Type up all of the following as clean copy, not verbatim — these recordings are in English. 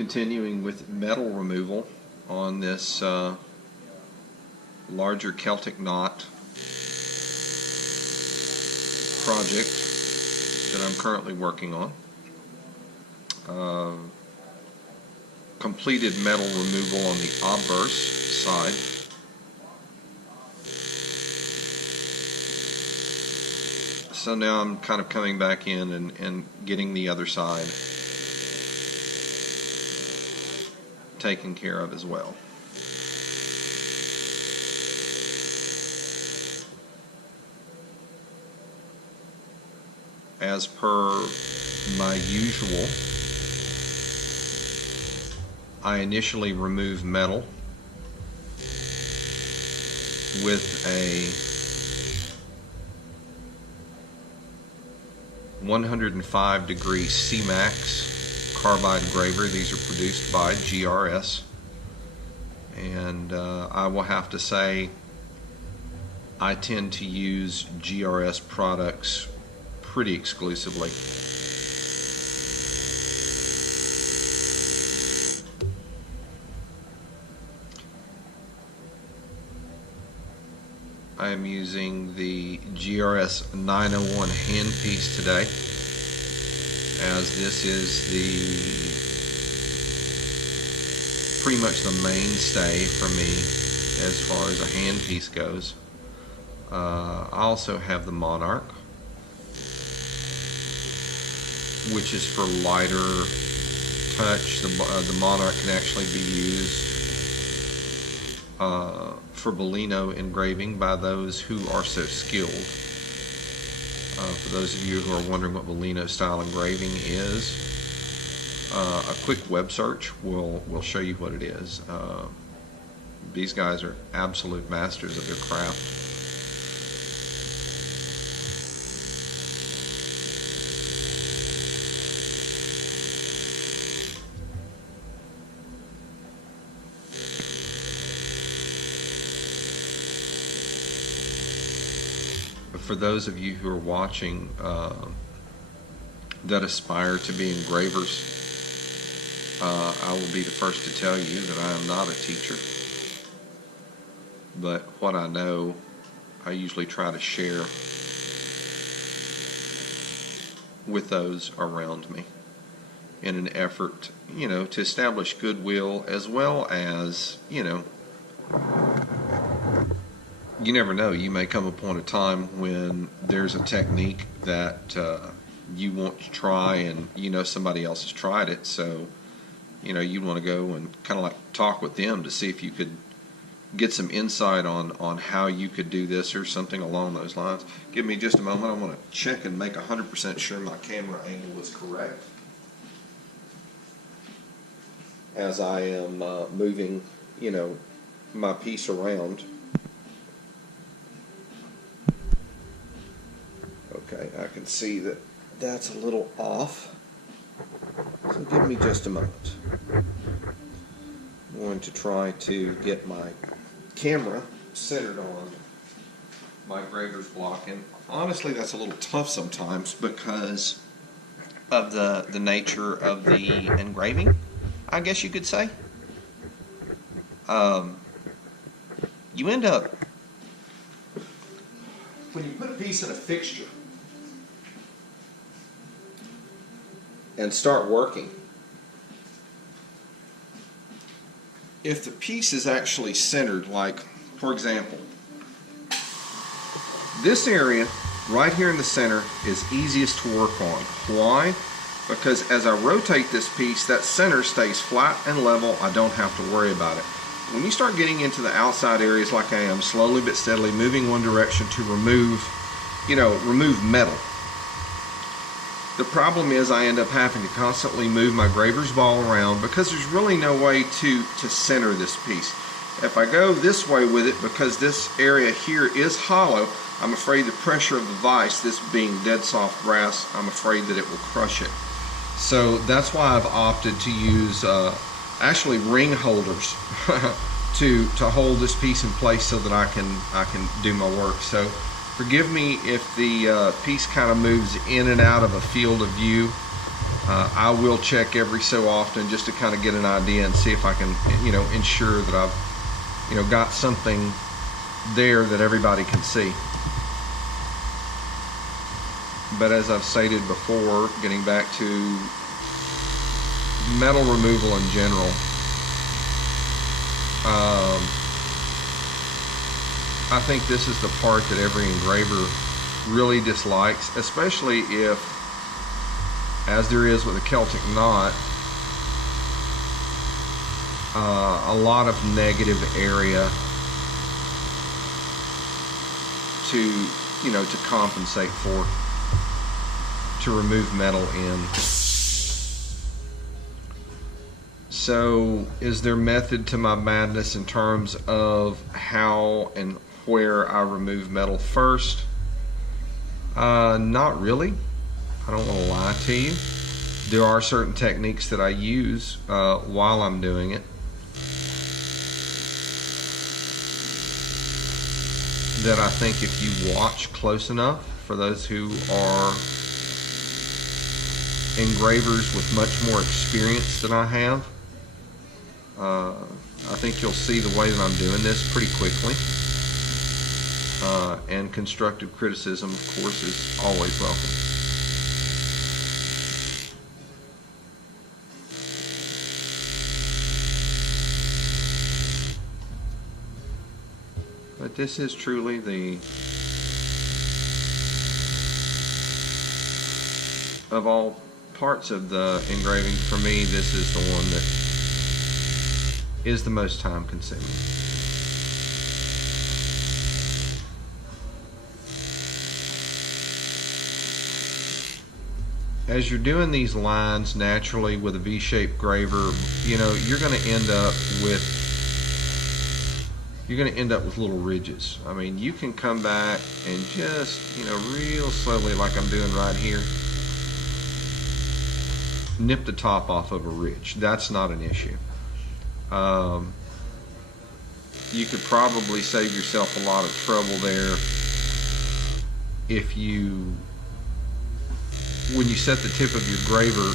Continuing with metal removal on this larger Celtic knot project that I'm currently working on. Completed metal removal on the obverse side. So now I'm kind of coming back in and getting the other side taken care of as well. As per my usual, I initially remove metal with a 105-degree C-Max carbide engraver. These are produced by GRS, and I will have to say I tend to use GRS products pretty exclusively. I am using the GRS 901 handpiece today, as this is pretty much the mainstay for me as far as a handpiece goes. I also have the Monarch, which is for lighter touch. The Monarch can actually be used for Bellino engraving by those who are so skilled. For those of you who are wondering what Bellino style engraving is, a quick web search will show you what it is. These guys are absolute masters of their craft. For those of you who are watching that aspire to be engravers, I will be the first to tell you that I am not a teacher, but what I know I usually try to share with those around me in an effort, to establish goodwill, as well as, you never know, you may come upon a time when there's a technique that you want to try, and somebody else has tried it, so you want to go and kind of like talk with them to see if you could get some insight on how you could do this or something along those lines. Give me just a moment. I want to check and make 100% sure my camera angle is correct as I am moving my piece around. Okay, I can see that that's a little off, so give me just a moment. I'm going to try to get my camera centered on my engraver's block, and honestly that's a little tough sometimes because of the nature of the engraving, I guess you could say. You end up, when you put a piece in a fixture and start working, if the piece is actually centered, like for example, this area right here in the center is easiest to work on. Why? Because as I rotate this piece, that center stays flat and level. I don't have to worry about it. When you start getting into the outside areas like I am, slowly but steadily moving one direction to remove metal, the problem is I end up having to constantly move my engraver's ball around because there's really no way to center this piece. If I go this way with it, because this area here is hollow, I'm afraid the pressure of the vise, this being dead soft brass, I'm afraid that it will crush it. So that's why I've opted to use actually ring holders to hold this piece in place so that I can do my work. So forgive me if the piece kind of moves in and out of a field of view. I will check every so often just to kind of get an idea and see if I can, ensure that I've, got something there that everybody can see. But as I've stated before, getting back to metal removal in general, I think this is the part that every engraver really dislikes, especially if, as there is with a Celtic knot, a lot of negative area to compensate for, to remove metal in. So is there method to my madness in terms of how and where I remove metal first? Not really. I don't want to lie to you. There are certain techniques that I use while I'm doing it that I think if you watch close enough, for those who are engravers with much more experience than I have, I think you'll see the way that I'm doing this pretty quickly. And constructive criticism, of course, is always welcome. But this is truly of all parts of the engraving, for me, this is the one that is the most time consuming. As you're doing these lines naturally with a V-shaped graver, you're going to end up with little ridges. I mean, you can come back and just, real slowly, like I'm doing right here, nip the top off of a ridge. That's not an issue. You could probably save yourself a lot of trouble there if when you set the tip of your graver,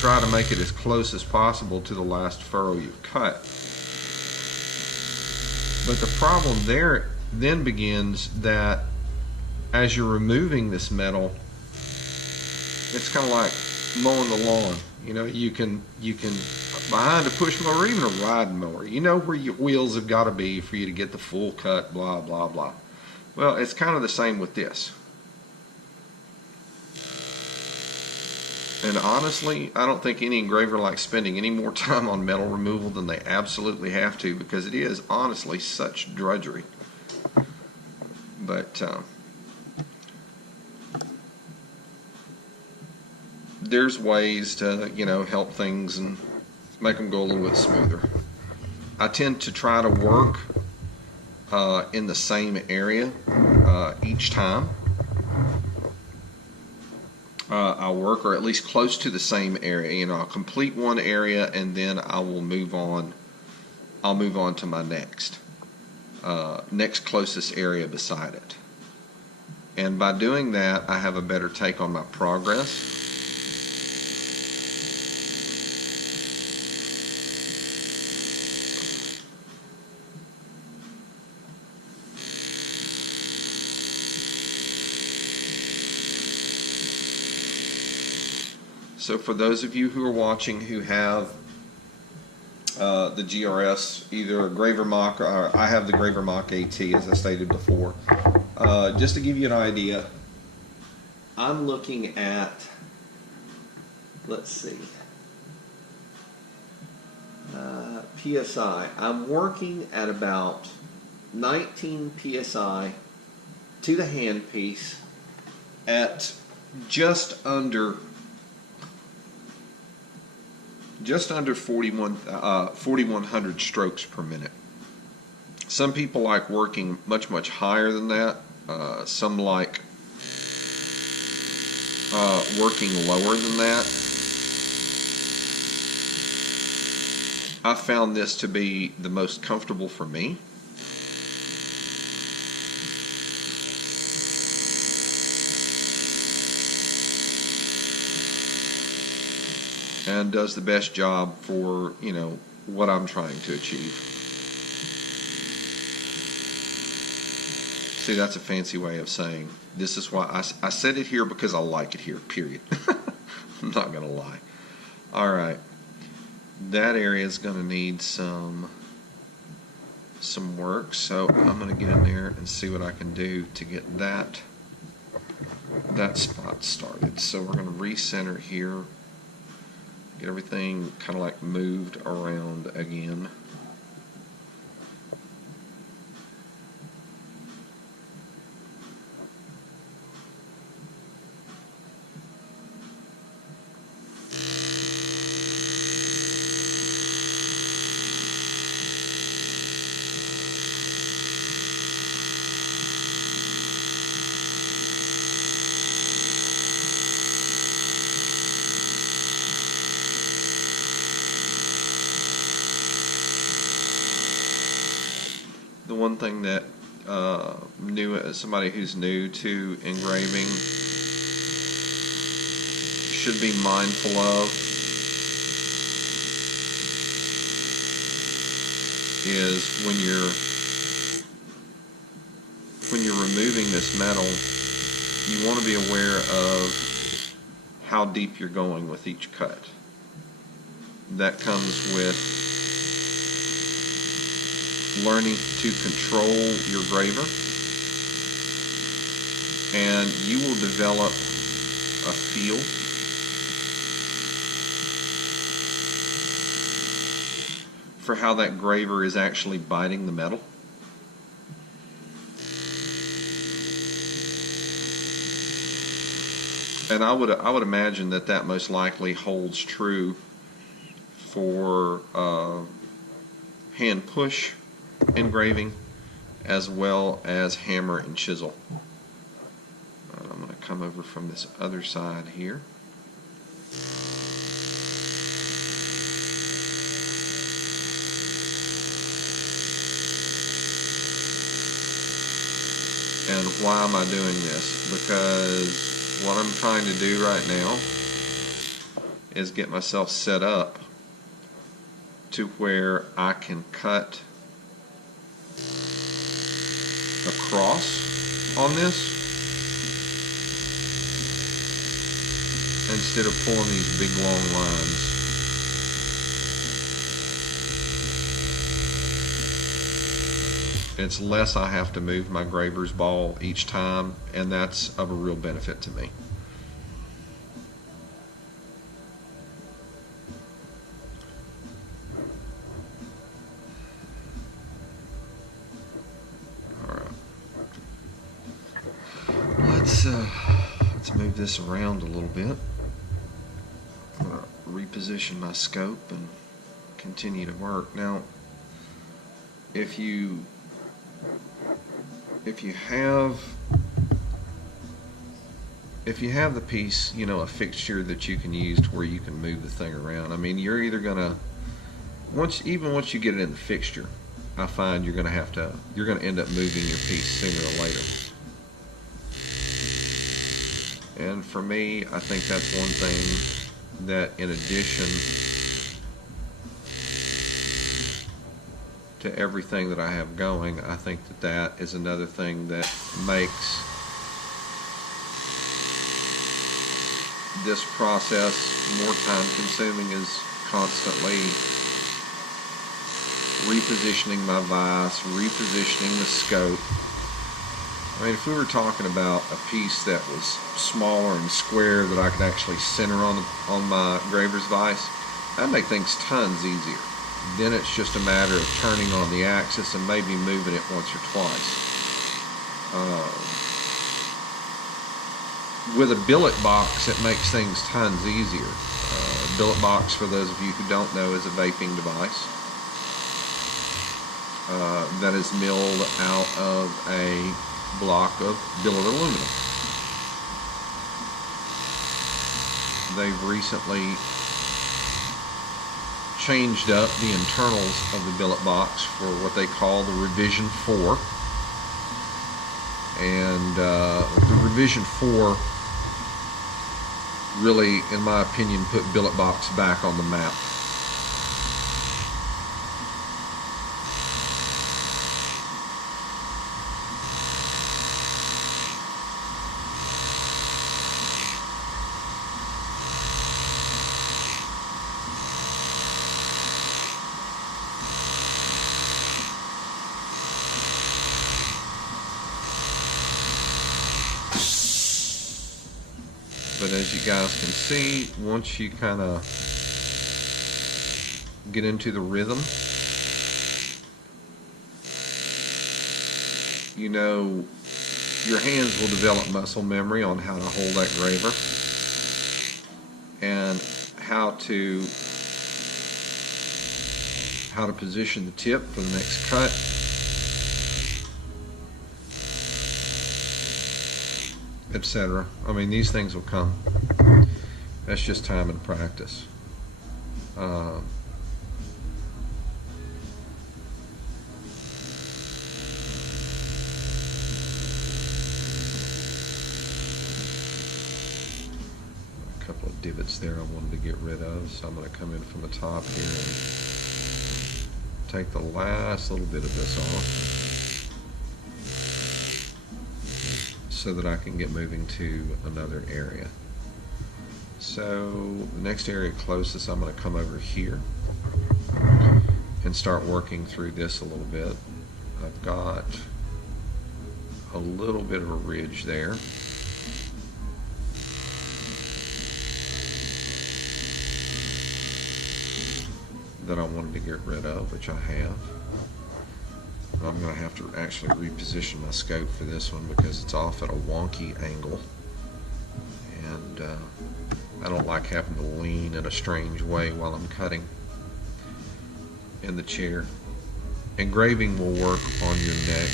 try to make it as close as possible to the last furrow you've cut. But the problem there then begins that as you're removing this metal, it's kind of like mowing the lawn. You can behind a push mower or even a riding mower, where your wheels have got to be for you to get the full cut, blah, blah, blah. Well, it's kind of the same with this. And honestly, I don't think any engraver likes spending any more time on metal removal than they absolutely have to, because it is honestly such drudgery. But there's ways to, help things and make them go a little bit smoother. I tend to try to work in the same area each time. I'll work, or at least close to the same area. I'll complete one area and then I will move on. I'll move on to my next closest area beside it. And by doing that, I have a better take on my progress. So for those of you who are watching who have the GRS, either a Graver Mach, or I have the Graver Mach AT, as I stated before, just to give you an idea, I'm looking at, let's see, PSI. I'm working at about 19 PSI to the handpiece at just under 4,100 strokes per minute. Some people like working much, much higher than that. Some like working lower than that. I found this to be the most comfortable for me. and does the best job for, you know, what I'm trying to achieve. See, that's a fancy way of saying this is why I said it here because I like it here, period. I'm not going to lie. All right. That area is going to need some work, so I'm going to get in there and see what I can do to get that spot started. So we're going to recenter here, get everything kind of like moved around again. The one thing that somebody who's new to engraving should be mindful of is when you're removing this metal, you want to be aware of how deep you're going with each cut. That comes with learning to control your graver, and you will develop a feel for how that graver is actually biting the metal. And I would imagine that most likely holds true for hand push engraving as well as hammer and chisel. I'm going to come over from this other side here. And why am I doing this? Because what I'm trying to do right now is get myself set up to where I can cut across on this instead of pulling these big long lines. It's less I have to move my graver's ball each time, and that's of a real benefit to me. Let's move this around a little bit. I'm going to reposition my scope and continue to work. Now, if you have the piece, you know, a fixture that you can use to where you can move the thing around. I mean, you're either gonna once you get it in the fixture, I find you're gonna end up moving your piece sooner or later. And for me, I think that's one thing that, in addition to everything that I have going, I think that is another thing that makes this process more time consuming, is constantly repositioning my vise, repositioning the scope. I mean, if we were talking about a piece that was smaller and square that I could actually center on my graver's vise, that'd make things tons easier. Then it's just a matter of turning on the axis and maybe moving it once or twice. With a billet box, it makes things tons easier. Billet box, for those of you who don't know, is a vaping device that is milled out of a block of billet aluminum. They've recently changed up the internals of the billet box for what they call the Revision 4. And the Revision 4 really, in my opinion, put billet box back on the map. But as you guys can see, once you kind of get into the rhythm, you know, your hands will develop muscle memory on how to hold that graver and how to position the tip for the next cut. Etc. I mean, these things will come. That's just time and practice. A couple of divots there I wanted to get rid of, so I'm going to come in from the top here and take the last little bit of this off, so that I can get moving to another area. So the next area closest, I'm going to come over here and start working through this a little bit. I've got a little bit of a ridge there. That I wanted to get rid of, which I have. I'm going to have to actually reposition my scope for this one because it's off at a wonky angle, and I don't like having to lean in a strange way while I'm cutting in the chair. Engraving will work on your neck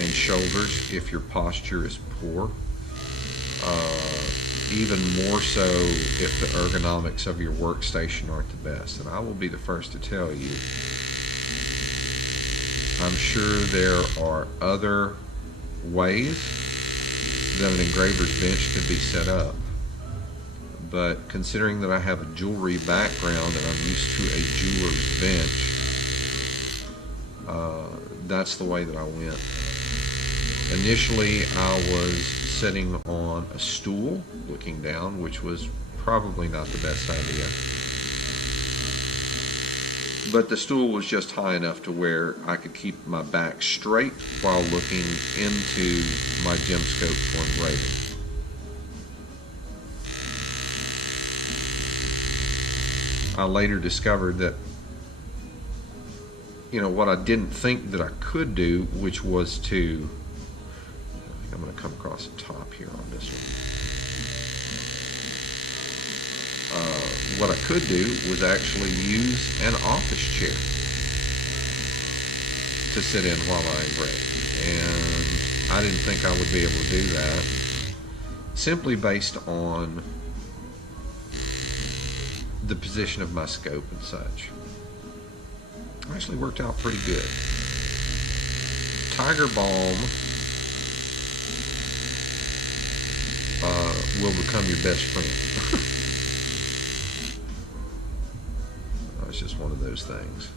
and shoulders if your posture is poor, even more so if the ergonomics of your workstation aren't the best. And I will be the first to tell you, I'm sure there are other ways that an engraver's bench could be set up, but considering that I have a jewelry background and I'm used to a jeweler's bench, that's the way that I went. Initially, I was sitting on a stool looking down, which was probably not the best idea. But the stool was just high enough to where I could keep my back straight while looking into my gem scope for engraving. I later discovered that, you know, what I didn't think that I could do, which was to, I think I'm going to come across the top here on this one. What I could do was actually use an office chair to sit in while I engrave, and I didn't think I would be able to do that, simply based on the position of my scope and such. It actually worked out pretty good. Tiger Balm will become your best friend. It's just one of those things.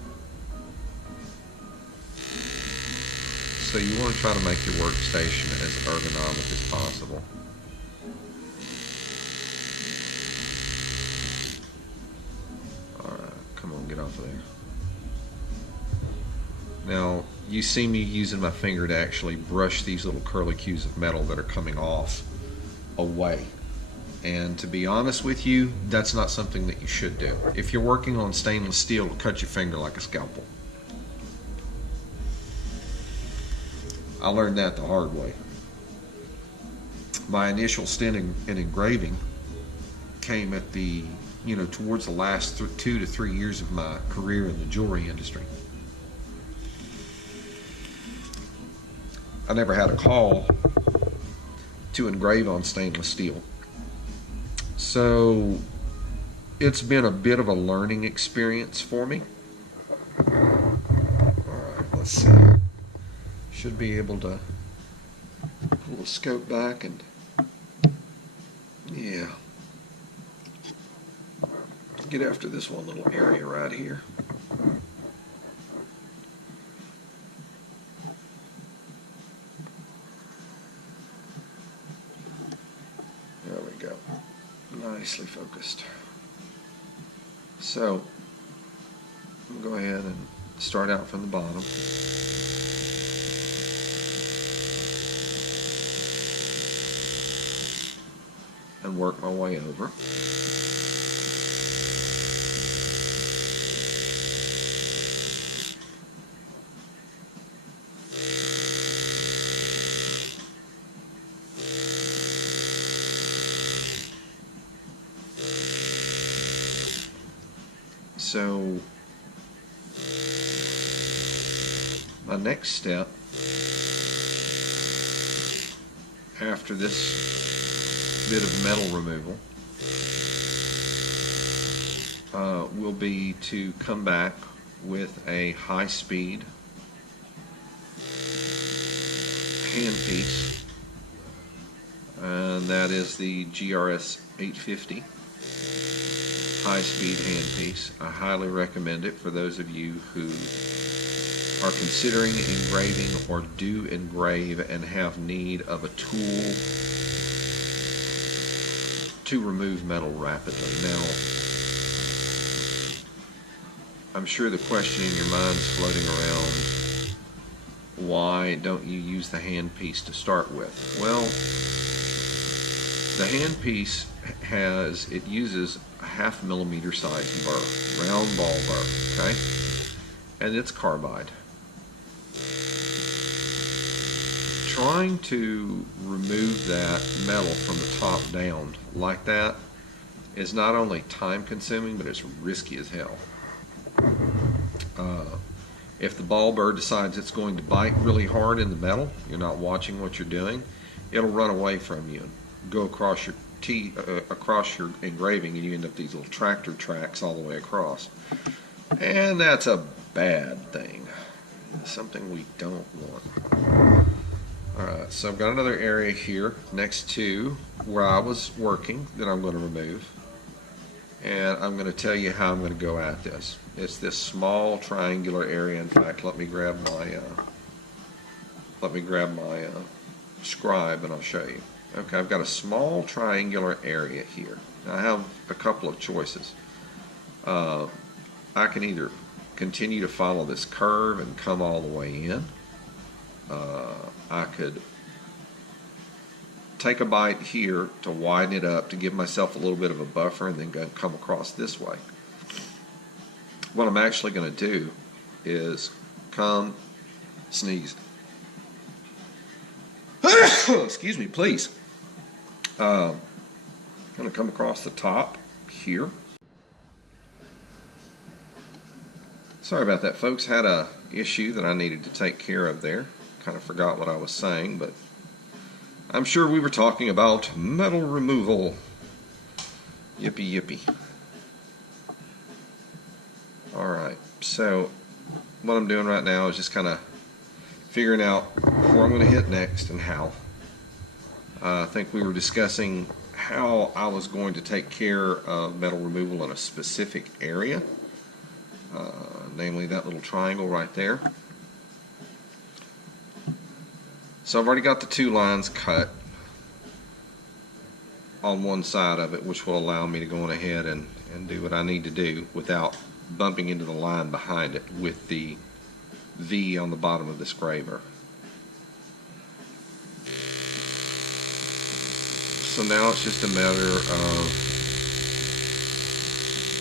So you want to try to make your workstation as ergonomic as possible. Alright, come on, get off of there. Now, you see me using my finger to actually brush these little curlicues of metal that are coming off away. And to be honest with you, that's not something that you should do. If you're working on stainless steel, it'll cut your finger like a scalpel. I learned that the hard way. My initial stint in engraving came at the, towards the last 2 to 3 years of my career in the jewelry industry. I never had a call to engrave on stainless steel. So it's been a bit of a learning experience for me. Alright, let's see. Should be able to pull the scope back and get after this one little area right here. There we go. Nicely focused. So, I'm going to go ahead and start out from the bottom. And work my way over. So my next step after this bit of metal removal will be to come back with a high-speed handpiece, and that is the GRS 850 high-speed handpiece. I highly recommend it for those of you who are considering engraving or do engrave and have need of a tool to remove metal rapidly. Now, I'm sure the question in your mind is floating around, why don't you use the handpiece to start with? Well, the handpiece uses a 1/2 millimeter size burr, round ball burr, okay? And it's carbide. Trying to remove that metal from the top down like that is not only time consuming, but it's risky as hell. If the ball burr decides it's going to bite really hard in the metal, you're not watching what you're doing, it'll run away from you and go across your engraving, and you end up these little tractor tracks all the way across. And that's a bad thing. Something we don't want. Alright, so I've got another area here next to where I was working that I'm going to remove. And I'm going to tell you how I'm going to go at this. It's this small triangular area. In fact, let me grab my scribe and I'll show you. Okay, I've got a small triangular area here. Now, I have a couple of choices. I can either continue to follow this curve and come all the way in. I could take a bite here to widen it up to give myself a little bit of a buffer and then go come across this way. What I'm actually going to do is sneeze. Excuse me, please. I'm going to come across the top here. Sorry about that, folks. Had a issue that I needed to take care of there. Kind of forgot what I was saying, but I'm sure we were talking about metal removal. Yippee yippee. Alright, so what I'm doing right now is just kind of figuring out where I'm going to hit next and how. I think we were discussing how I was going to take care of metal removal in a specific area, namely that little triangle right there. So I've already got the 2 lines cut on one side of it, which will allow me to go on ahead and do what I need to do without bumping into the line behind it with the V on the bottom of this graver. So now it's just a matter of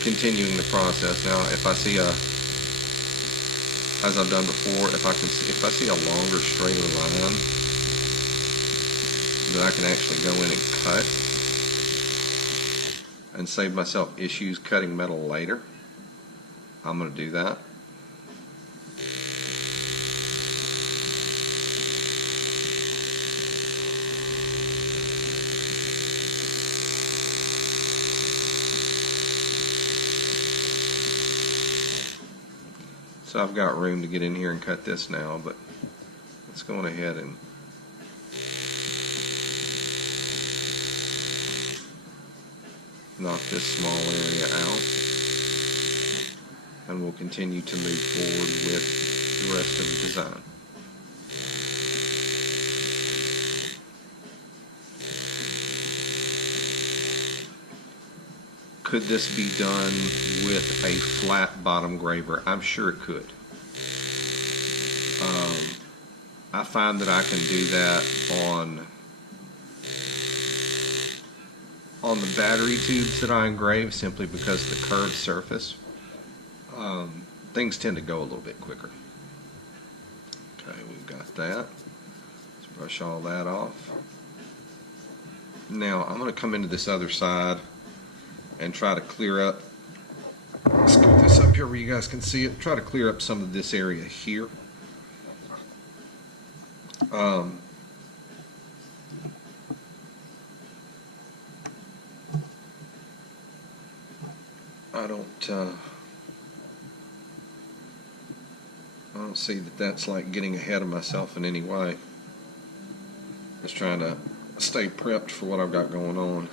continuing the process. Now, if I see as I've done before, if I see a longer, straighter line that I can actually go in and cut and save myself issues cutting metal later, I'm going to do that. So I've got room to get in here and cut this now, but let's go on ahead and knock this small area out, and we'll continue to move forward with the rest of the design. Could this be done with a flat bottom graver? I'm sure it could. I find that I can do that on the battery tubes that I engrave, simply because of the curved surface. Things tend to go a little bit quicker. Okay, we've got that. Let's brush all that off. Now I'm going to come into this other side and try to clear up. Let's get this up here where you guys can see it. Try to clear up some of this area here. I don't see that that's like getting ahead of myself in any way. Just trying to stay prepped for what I've got going on.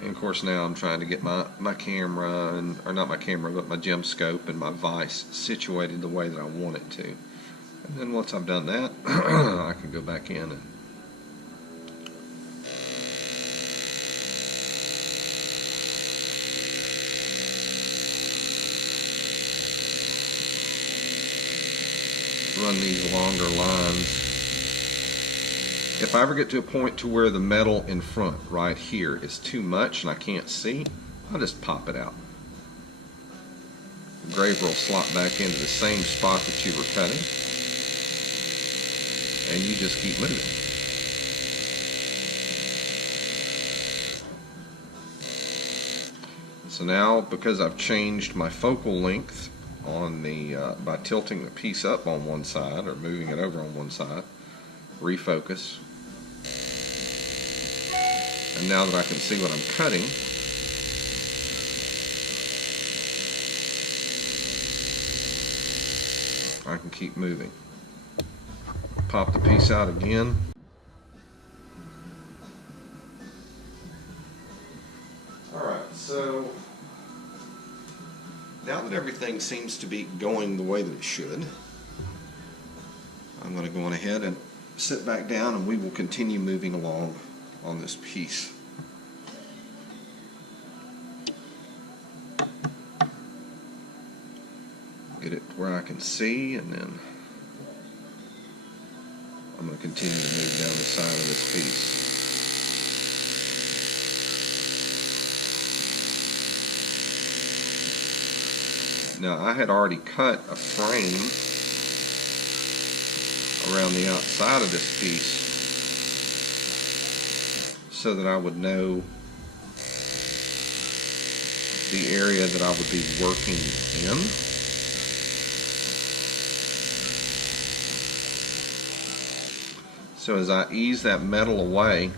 And of course now I'm trying to get my camera, or not my camera, but my gem scope and my vise situated the way that I want it to. And then once I've done that, I can go back in and run these longer lines. If I ever get to a point to where the metal in front right here is too much and I can't see, I'll just pop it out. The graver will slot back into the same spot that you were cutting, and you just keep moving. So now, because I've changed my focal length on the by tilting the piece up on one side or moving it over on one side, refocus, and now that I can see what I'm cutting, I can keep moving. Pop the piece out again. Alright, so now that everything seems to be going the way that it should, I'm going to go on ahead and sit back down, and we will continue moving along on this piece. Get it where I can see, and then I'm going to continue to move down the side of this piece. Now, I had already cut a frame around the outside of this piece so that I would know the area that I would be working in. So as I ease that metal away,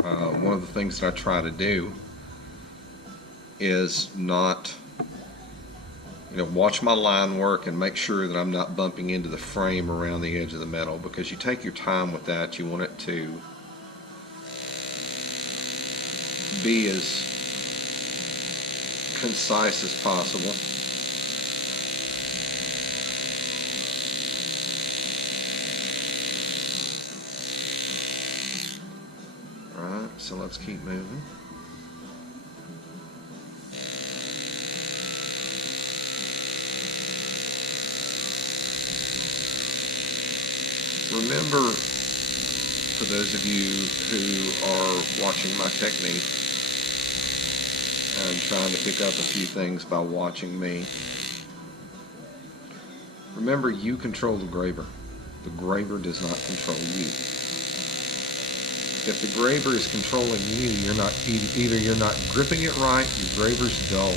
one of the things that I try to do is not, watch my line work and make sure that I'm not bumping into the frame around the edge of the metal, because you take your time with that. You want it to be as concise as possible. Alright, so let's keep moving. Remember, for those of you who are watching my technique and trying to pick up a few things by watching me, remember, you control the graver. The graver does not control you. If the graver is controlling you, either you're not gripping it right, your graver's dull,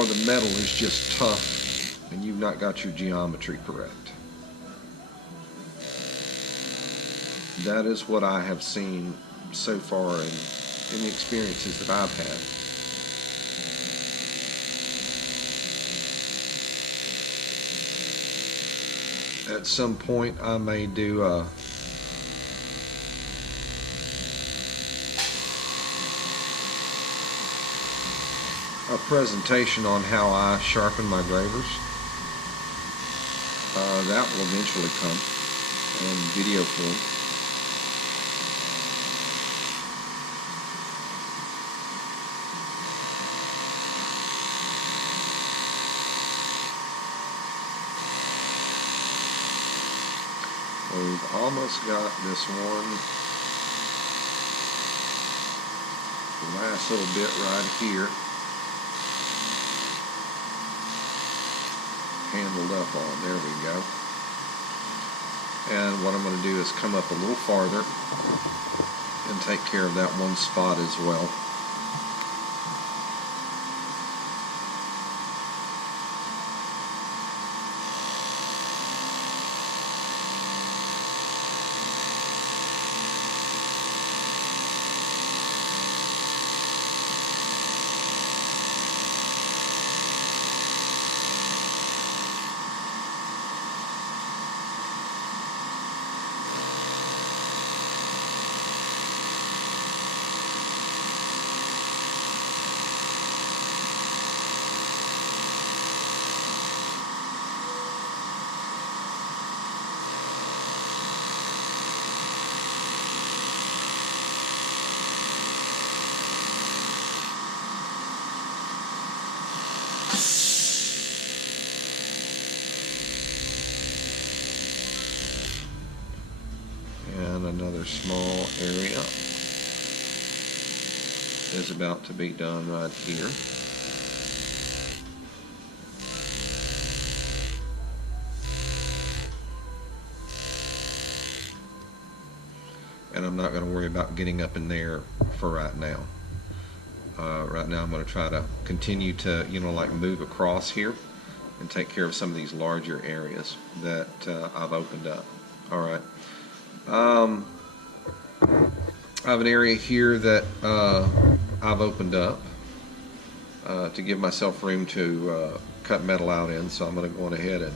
or the metal is just tough and you've not got your geometry correct. That is what I have seen so far in the experiences that I've had. At some point I may do a presentation on how I sharpen my gravers. That will eventually come in video form. We've almost got this one last little bit right here handled up on. There we go. And what I'm going to do is come up a little farther and take care of that one spot as well. And another small area is about to be done right here. And I'm not going to worry about getting up in there for right now. Right now I'm going to try to continue to, like move across here and take care of some of these larger areas that I've opened up. All right. I have an area here that I've opened up to give myself room to cut metal out in, so I'm going to go on ahead and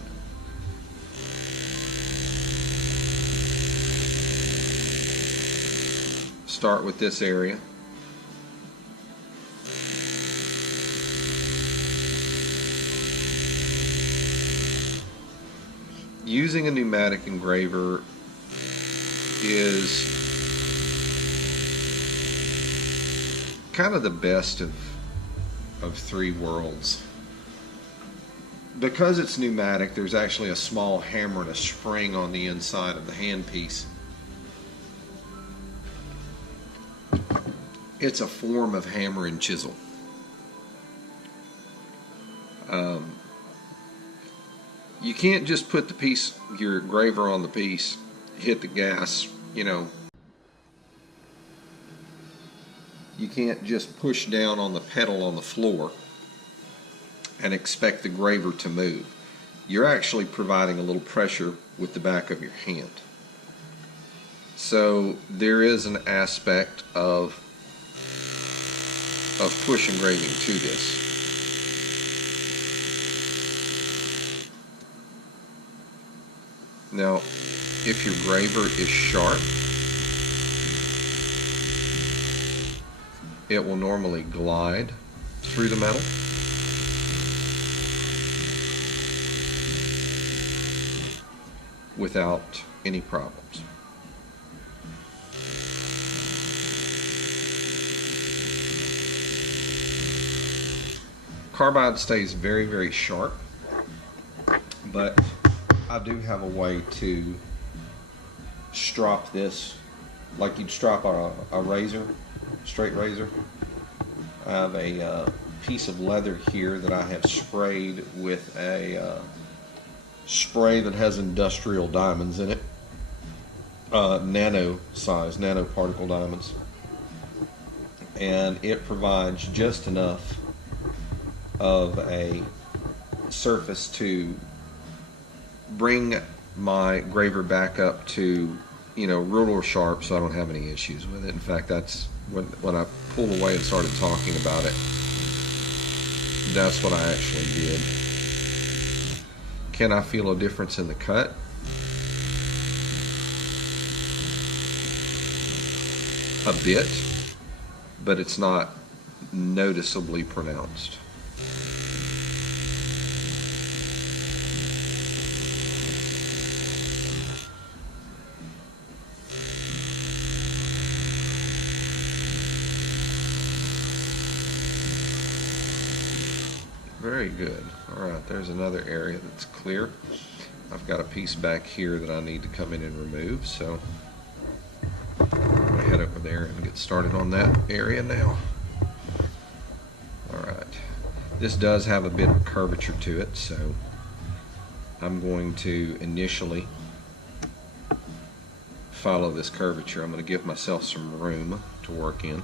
start with this area. Using a pneumatic engraver is kind of the best of three worlds. Because it's pneumatic, there's actually a small hammer and a spring on the inside of the handpiece. It's a form of hammer and chisel. You can't just put your engraver on the piece, hit the gas, You can't just push down on the pedal on the floor and expect the engraver to move. You're actually providing a little pressure with the back of your hand. So there is an aspect of push engraving to this. Now, if your engraver is sharp, it will normally glide through the metal. Without any problems. Carbide stays very, very sharp, but I do have a way to strop this like you'd strop a razor, straight razor. I have a piece of leather here that I have sprayed with a spray that has industrial diamonds in it, nano size, nanoparticle diamonds, and it provides just enough of a surface to bring my engraver back up to, ruler sharp, so I don't have any issues with it. In fact, that's when I pulled away and started talking about it, that's what I actually did. Can I feel a difference in the cut? a bit, but it's not noticeably pronounced. Very good. All right, there's another area that's clear. I've got a piece back here that I need to come in and remove, so I'm going to head over there and get started on that area now. All right, this does have a bit of curvature to it, so I'm going to initially follow this curvature. I'm going to give myself some room to work in.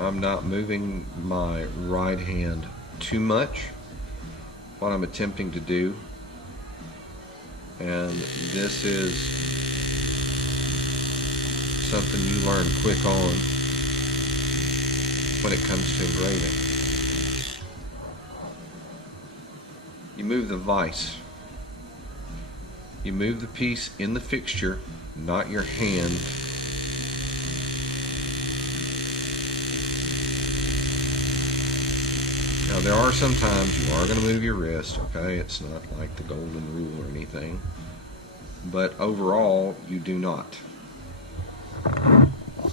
I'm not moving my right hand too much. What I'm attempting to do, and this is something you learn quick on when it comes to engraving. You move the vise. You move the piece in the fixture, not your hand. Now there are some times you are going to move your wrist, okay? It's not like the golden rule or anything. But overall, you do not.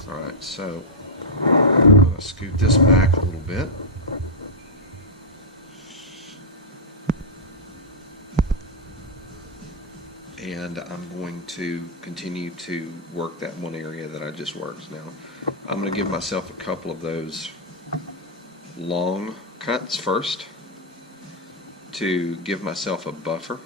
Alright, so I'm going to scoot this back a little bit. And I'm going to continue to work that one area that I just worked. Now, I'm going to give myself a couple of those long cuts first to give myself a buffer.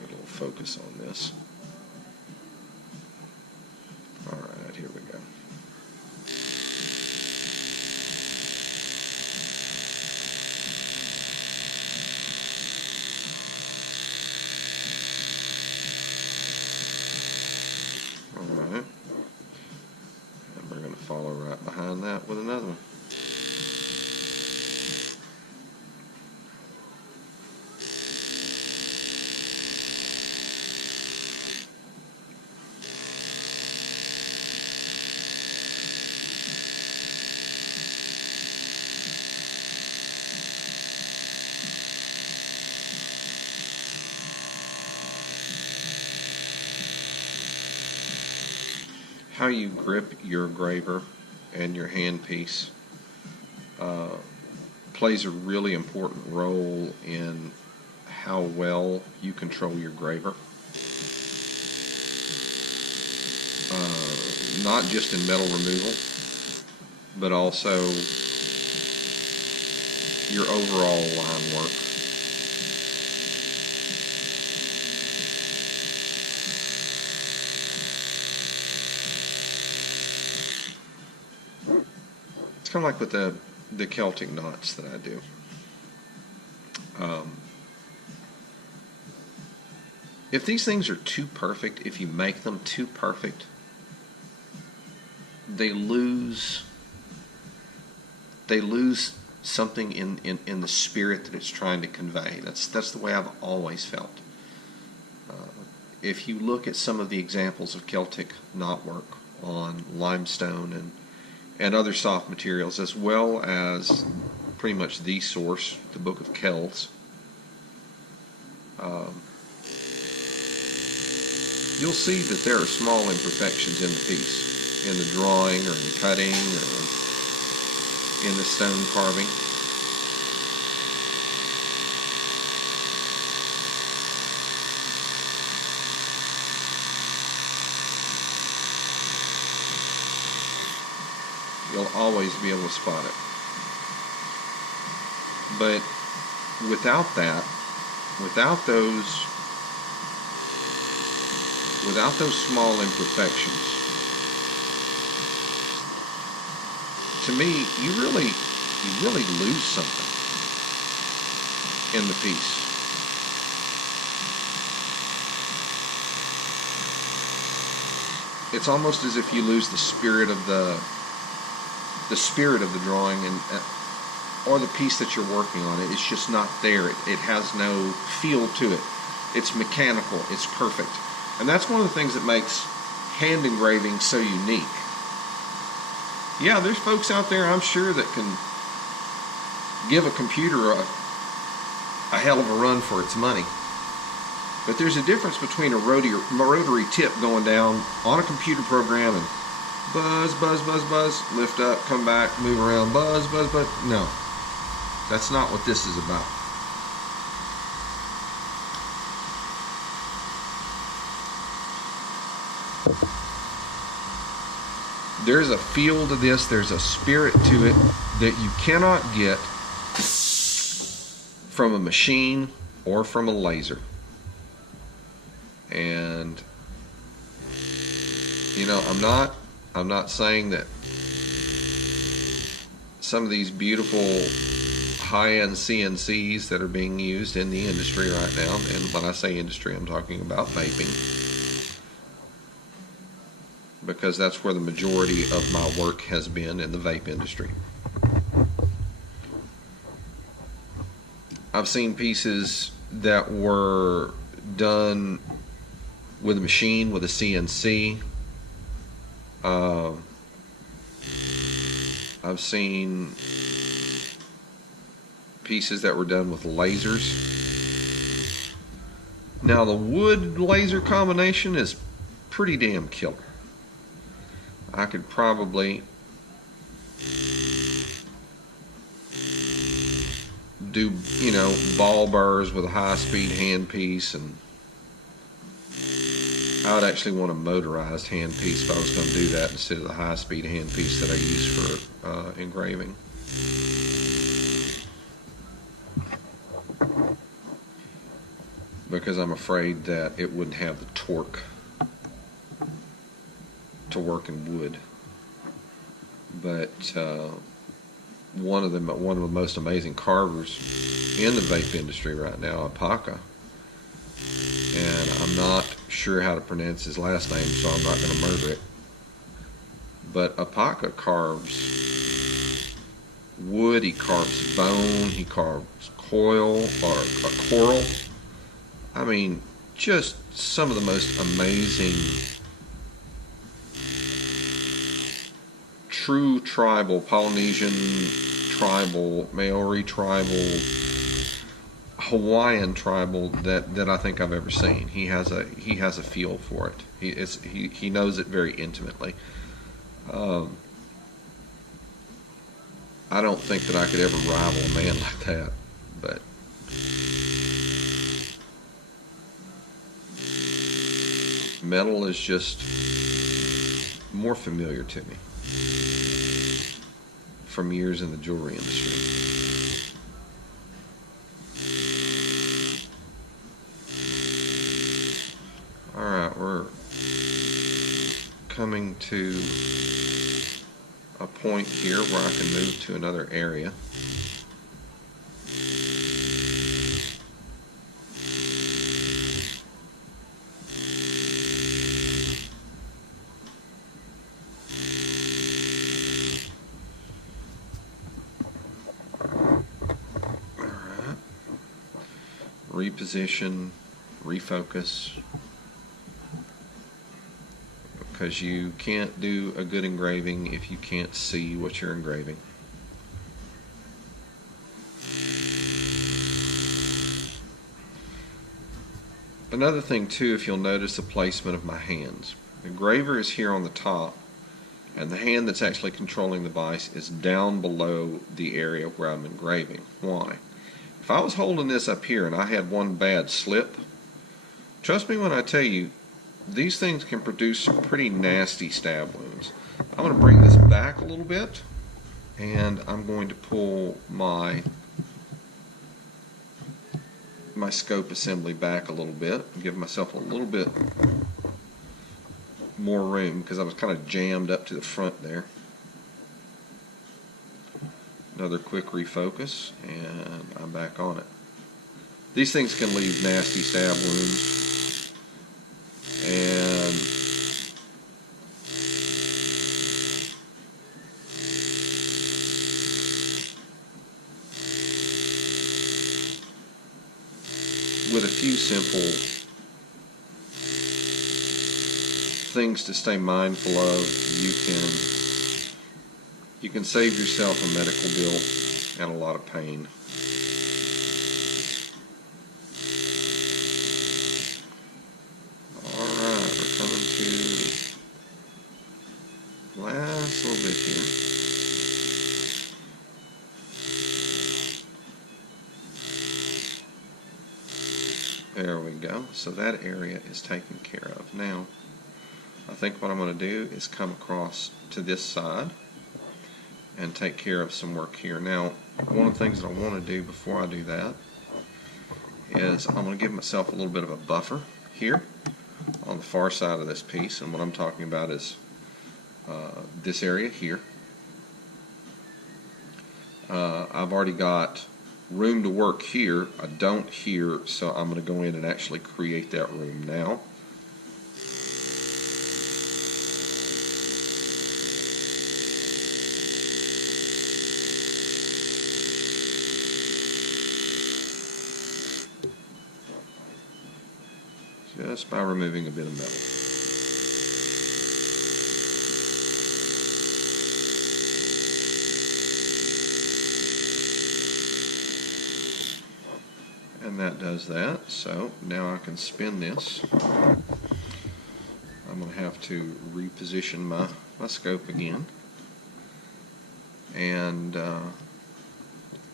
Get a little focus on this. Alright, here we go. Alright, and we're going to follow right behind that with another one. How you grip your graver and your handpiece plays a really important role in how well you control your graver. Not just in metal removal, but also your overall line work. It's kind of like with the Celtic knots that I do. If these things are too perfect, if you make them too perfect, they lose something in the spirit that it's trying to convey. That's the way I've always felt. If you look at some of the examples of Celtic knotwork on limestone and other soft materials, as well as pretty much the source, the Book of Kells, you'll see that there are small imperfections in the piece, in the drawing or in cutting or in the stone carving. You'll always be able to spot it. But without that, without those small imperfections, to me, you really lose something in the piece. It's almost as if you lose the spirit of the drawing, and or the piece that you're working on. It's just not there. It has no feel to it. It's mechanical. It's perfect. And that's one of the things that makes hand engraving so unique. Yeah, there's folks out there, I'm sure, that can give a computer a hell of a run for its money. But there's a difference between a rotary tip going down on a computer program and buzz, buzz, buzz, buzz, lift up, come back, move around, buzz, buzz, buzz. No, that's not what this is about. There's a feel to this, there's a spirit to it that you cannot get from a machine or from a laser. And you know, I'm not saying that some of these beautiful high-end CNCs that are being used in the industry right now, and when I say industry, I'm talking about vaping, because that's where the majority of my work has been, in the vape industry. I've seen pieces that were done with a machine, with a CNC. I've seen pieces that were done with lasers. Now the wood laser combination is pretty damn killer. I could probably do, you know, ball burrs with a high-speed handpiece, and I would actually want a motorized handpiece if I was going to do that instead of the high-speed handpiece that I use for engraving. Because I'm afraid that it wouldn't have the torque to work in wood. But one of the most amazing carvers in the vape industry right now, Apaka, and I'm not sure how to pronounce his last name, so I'm not going to murder it, but Apaka carves wood, he carves bone, he carves coil or a coral. I mean, just some of the most amazing true tribal, Polynesian tribal, Maori tribal, Hawaiian tribal that I think I've ever seen. He has a feel for it. He knows it very intimately. I don't think that I could ever rival a man like that, but metal is just more familiar to me from years in the jewelry industry. Alright, we're coming to a point here where I can move to another area. Reposition, refocus, because you can't do a good engraving if you can't see what you're engraving. Another thing too, if you'll notice the placement of my hands. The engraver is here on the top, and the hand that's actually controlling the vise is down below the area where I'm engraving. Why? If I was holding this up here and I had one bad slip, trust me when I tell you, these things can produce some pretty nasty stab wounds. I'm going to bring this back a little bit, and I'm going to pull my my scope assembly back a little bit and give myself a little bit more room because I was kind of jammed up to the front there. Another quick refocus, and I'm back on it. These things can leave nasty stab wounds, and with a few simple things to stay mindful of, you can save yourself a medical bill and a lot of pain. Alright, we're coming to the last little bit here. There we go. So that area is taken care of. Now, I think what I'm going to do is come across to this side and take care of some work here. Now, one of the things that I want to do before I do that is I'm going to give myself a little bit of a buffer here on the far side of this piece, and what I'm talking about is this area here. I've already got room to work here. I don't here, so I'm going to go in and actually create that room now. Just by removing a bit of metal. And that does that. So now I can spin this. I'm going to have to reposition my scope again. And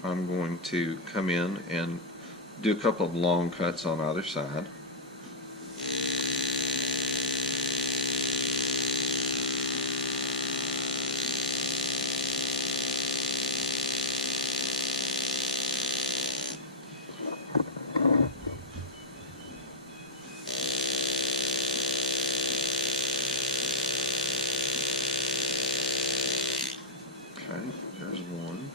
I'm going to come in and do a couple of long cuts on either side. There's one,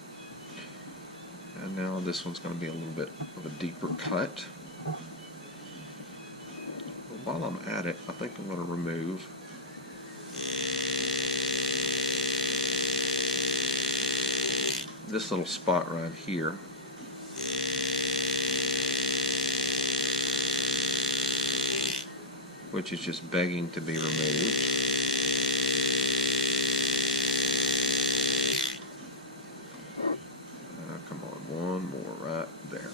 and now this one's going to be a little bit of a deeper cut. But while I'm at it, I think I'm going to remove this little spot right here. Which is just begging to be removed. Come on, one more right there.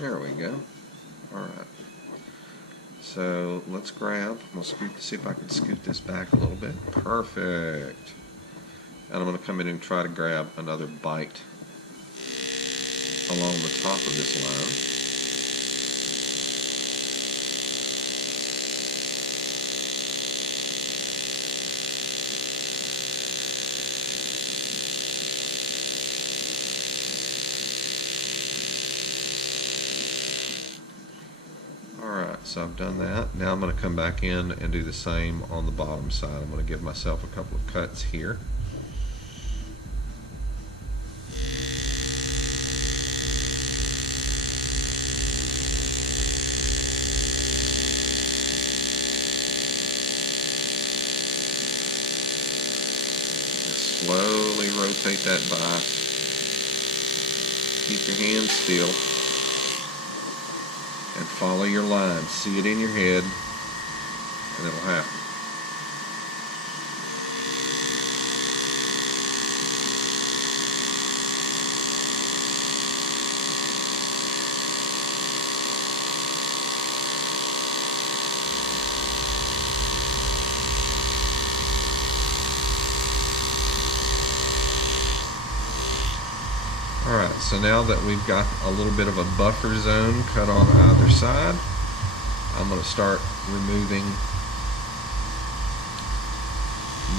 There we go. Alright. So let's grab, I'm going to see if I can scoot this back a little bit. Perfect. And I'm going to come in and try to grab another bite along the top of this line. So I've done that. Now I'm going to come back in and do the same on the bottom side. I'm going to give myself a couple of cuts here. Just slowly rotate that by. Keep your hands still. And follow your line. See it in your head, and it'll happen. Alright, so now that we've got a little bit of a buffer zone cut on either side, I'm going to start removing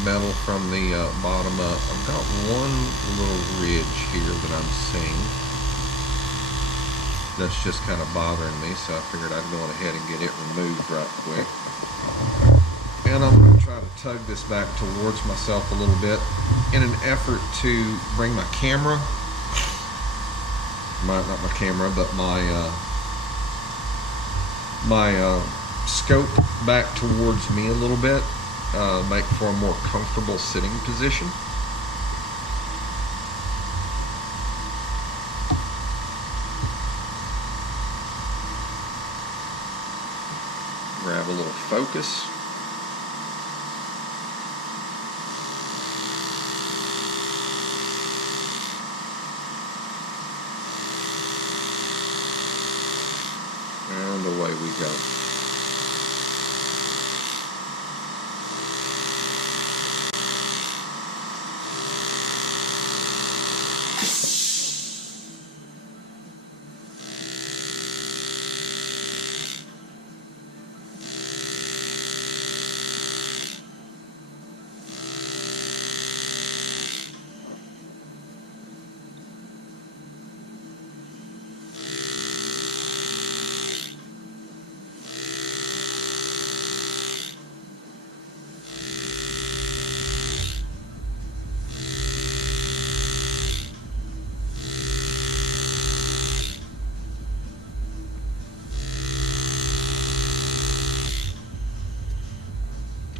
metal from the bottom up. I've got one little ridge here that I'm seeing that's just kind of bothering me, so I figured I'd go ahead and get it removed right quick. And I'm going to try to tug this back towards myself a little bit in an effort to bring my camera, not my camera, but my scope back towards me a little bit, make for a more comfortable sitting position. Grab a little focus. And away we go.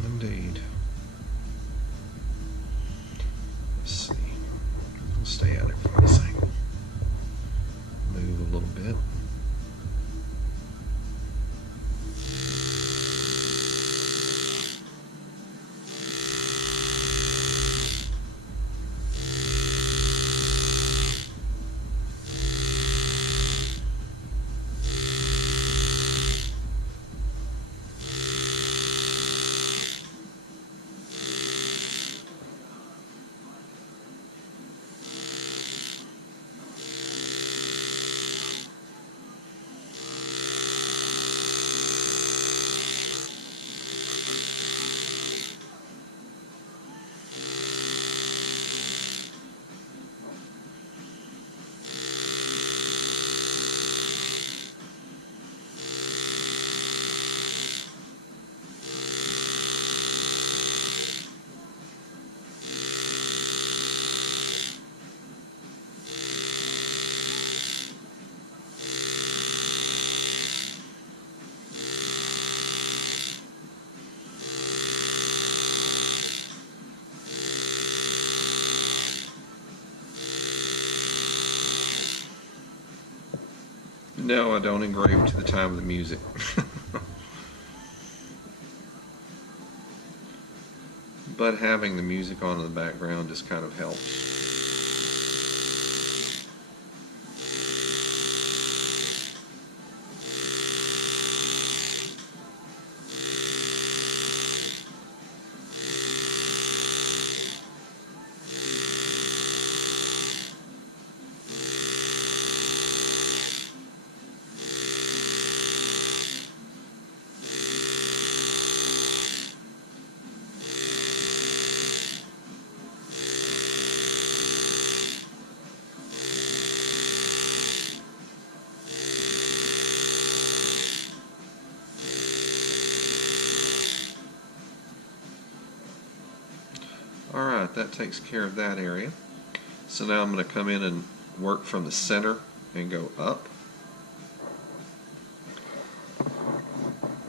Indeed. Let's see. I'll stay at it for a second. Move a little bit. No, I don't engrave to the time of the music. But having the music on in the background just kind of helps. Alright, that takes care of that area. So now I'm going to come in and work from the center and go up.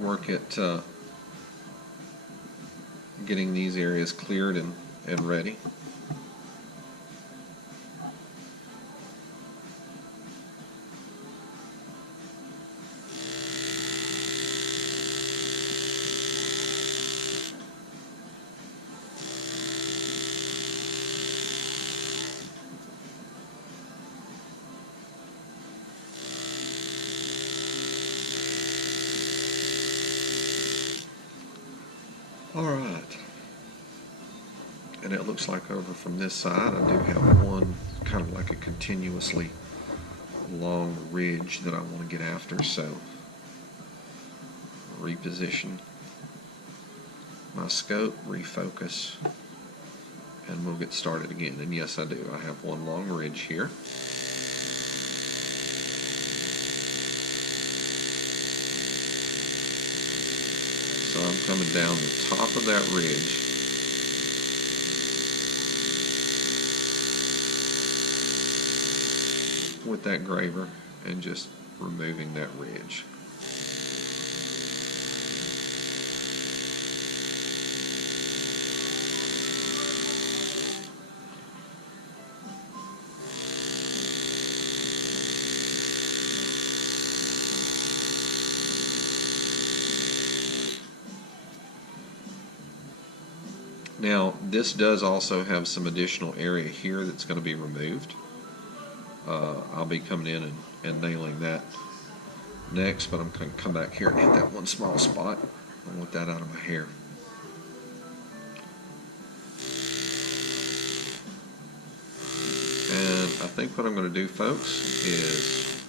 Work at getting these areas cleared and ready. Alright, and it looks like over from this side I do have one kind of like a continuously long ridge that I want to get after, so reposition my scope, refocus, and we'll get started again. And yes, I do. I have one long ridge here. So I'm coming down the top of that ridge. With that graver and just removing that ridge. Now, this does also have some additional area here that's going to be removed. I'll be coming in and nailing that next, but I'm going to come back here and hit that one small spot. I want that out of my hair. And I think what I'm going to do, folks, is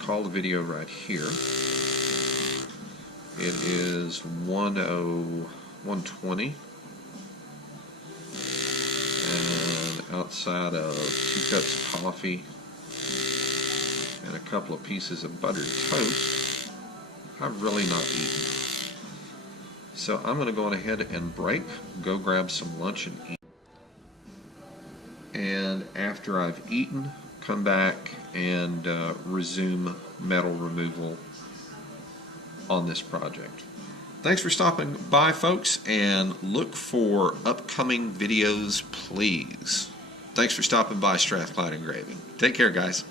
call the video right here. It is 1:20. Outside of 2 cups of coffee and a couple of pieces of buttered toast, I've really not eaten. So I'm going to go on ahead and break, go grab some lunch and eat. And after I've eaten, come back and resume metal removal on this project. Thanks for stopping by, folks, and look for upcoming videos, please. Thanks for stopping by Strathclyde Engraving. Take care, guys.